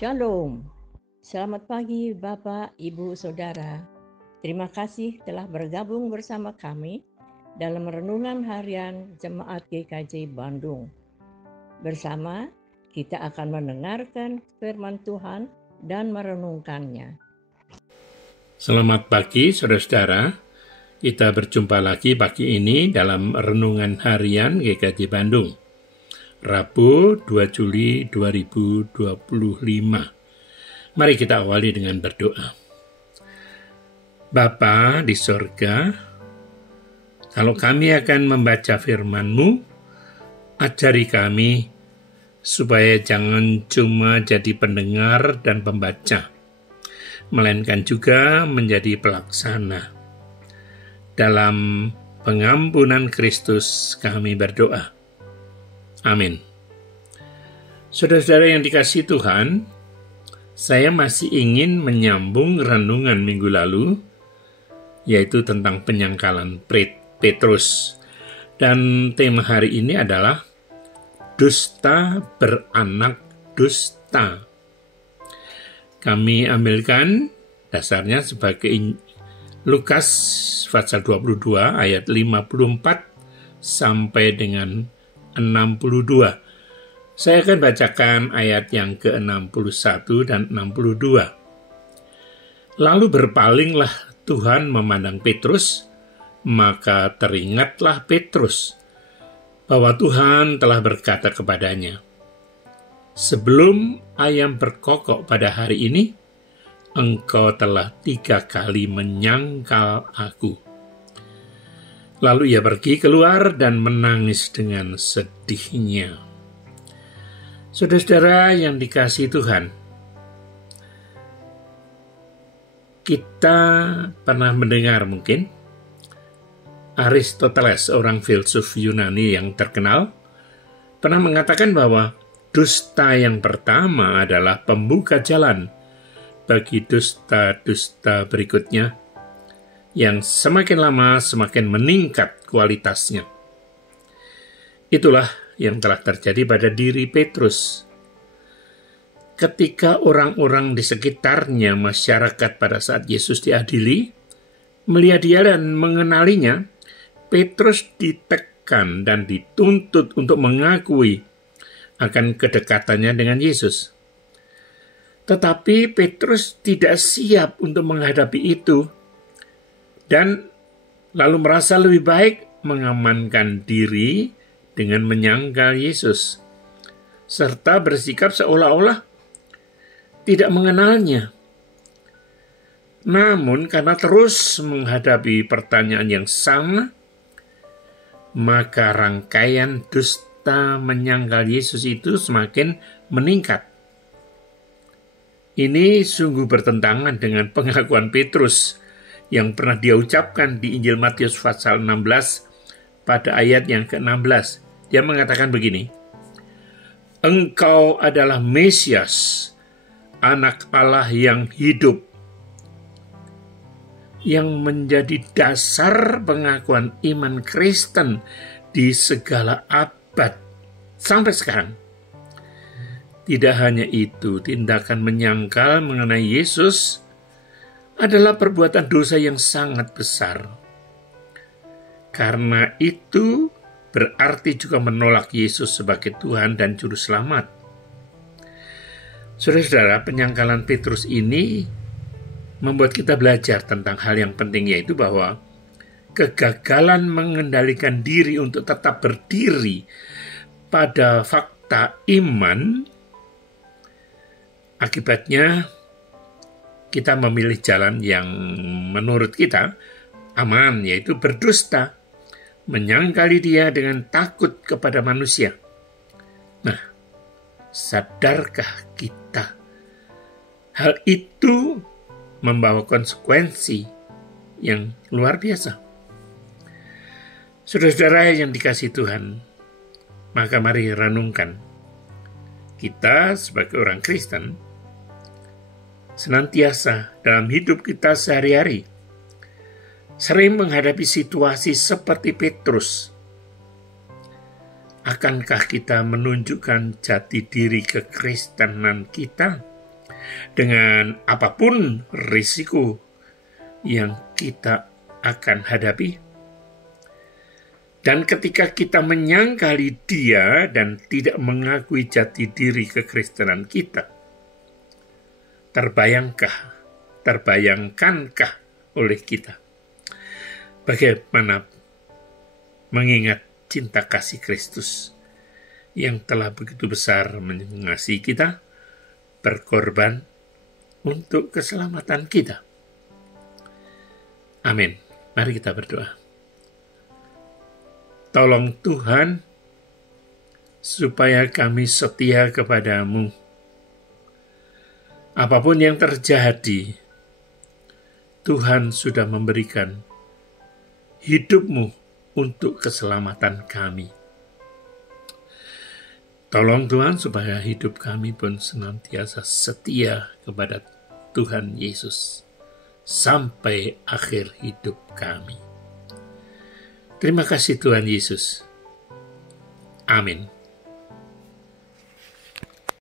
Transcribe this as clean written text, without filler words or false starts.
Shalom. Selamat pagi Bapak, Ibu, Saudara. Terima kasih telah bergabung bersama kami dalam renungan harian Jemaat GKJ Bandung. Bersama kita akan mendengarkan firman Tuhan dan merenungkannya. Selamat pagi saudara-saudara. Kita berjumpa lagi pagi ini dalam renungan harian GKJ Bandung. Rabu 2 Juli 2025. Mari kita awali dengan berdoa. Bapa di sorga, kalau kami akan membaca firman-Mu, ajari kami supaya jangan cuma jadi pendengar dan pembaca, melainkan juga menjadi pelaksana. Dalam pengampunan Kristus kami berdoa. Amin. Saudara-saudara yang dikasihi Tuhan, saya masih ingin menyambung renungan minggu lalu, yaitu tentang penyangkalan Petrus. Dan tema hari ini adalah dusta beranak dusta. Kami ambilkan dasarnya sebagai Lukas pasal 22 ayat 54 sampai dengan 62. Saya akan bacakan ayat yang ke-61 dan 62. Lalu berpalinglah Tuhan memandang Petrus, maka teringatlah Petrus bahwa Tuhan telah berkata kepadanya, "Sebelum ayam berkokok pada hari ini, engkau telah 3 kali menyangkal aku." Lalu ia pergi keluar dan menangis dengan sedihnya. Saudara-saudara yang dikasihi Tuhan, kita pernah mendengar mungkin Aristoteles, orang filsuf Yunani yang terkenal, pernah mengatakan bahwa dusta yang pertama adalah pembuka jalan bagi dusta-dusta berikutnya, yang semakin lama semakin meningkat kualitasnya. Itulah yang telah terjadi pada diri Petrus. Ketika orang-orang di sekitarnya, masyarakat pada saat Yesus diadili, melihat dia dan mengenalinya, Petrus ditekan dan dituntut untuk mengakui akan kedekatannya dengan Yesus. Tetapi Petrus tidak siap untuk menghadapi itu, dan lalu merasa lebih baik mengamankan diri dengan menyangkal Yesus, serta bersikap seolah-olah tidak mengenalnya. Namun karena terus menghadapi pertanyaan yang sama, maka rangkaian dusta menyangkal Yesus itu semakin meningkat. Ini sungguh bertentangan dengan pengakuan Petrus yang pernah dia ucapkan di Injil Matius pasal 16 pada ayat yang ke-16. Dia mengatakan begini, "Engkau adalah Mesias, anak Allah yang hidup." Yang menjadi dasar pengakuan iman Kristen di segala abad sampai sekarang. Tidak hanya itu, tindakan menyangkal mengenai Yesus adalah perbuatan dosa yang sangat besar. Karena itu berarti juga menolak Yesus sebagai Tuhan dan Juru Selamat. Saudara-saudara, penyangkalan Petrus ini membuat kita belajar tentang hal yang penting, yaitu bahwa kegagalan mengendalikan diri untuk tetap berdiri pada fakta iman, akibatnya kita memilih jalan yang menurut kita aman, yaitu berdusta, menyangkali dia dengan takut kepada manusia. Nah, sadarkah kita hal itu membawa konsekuensi yang luar biasa? Saudara-saudara yang dikasihi Tuhan, maka mari renungkan. Kita sebagai orang Kristen senantiasa dalam hidup kita sehari-hari sering menghadapi situasi seperti Petrus. Akankah kita menunjukkan jati diri kekristenan kita dengan apapun risiko yang kita akan hadapi. Dan ketika kita menyangkali Dia dan tidak mengakui jati diri kekristenan kita, terbayangkankah oleh kita bagaimana mengingat cinta kasih Kristus yang telah begitu besar mengasihi kita, berkorban untuk keselamatan kita. Amin. Mari kita berdoa. Tolong Tuhan, supaya kami setia kepadamu. Apapun yang terjadi, Tuhan sudah memberikan hidup-Mu untuk keselamatan kami. Tolong Tuhan supaya hidup kami pun senantiasa setia kepada Tuhan Yesus sampai akhir hidup kami. Terima kasih Tuhan Yesus. Amin.